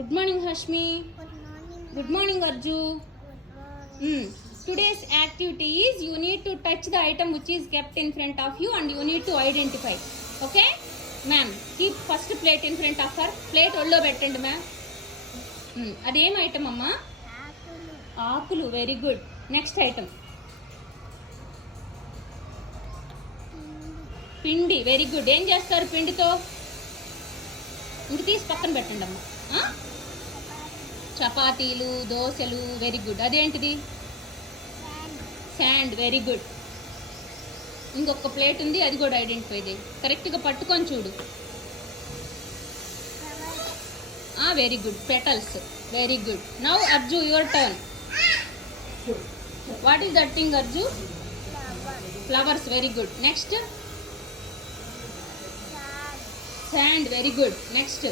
Good morning, Hashmi. Good morning. Good morning, Arju. Good morning. Today's activity is you need to touch the item which is kept in front of you and you need to identify. Okay? Ma'am, keep first plate in front of her. Plate ollo bettandi, ma'am. Adem item amma? Apple. Aakulu. Very good. Next item. పిండి. Very good. ఏం చేస్తారు పిండితో? ఇంక తీసి పక్కన పెట్టండి అమ్మ. చపాతీలు, దోశలు. Very good. అదేంటిది? శాండ్. Very good. ఇంకొక ప్లేట్ ఉంది, అది కూడా ఐడెంటిఫై చేయి. కరెక్ట్గా పట్టుకొని చూడు. Very good. Petals. Very good. Now Arju, your turn. What is that thing Arju? Flowers. Very good. Next? Sand. Very good. Next.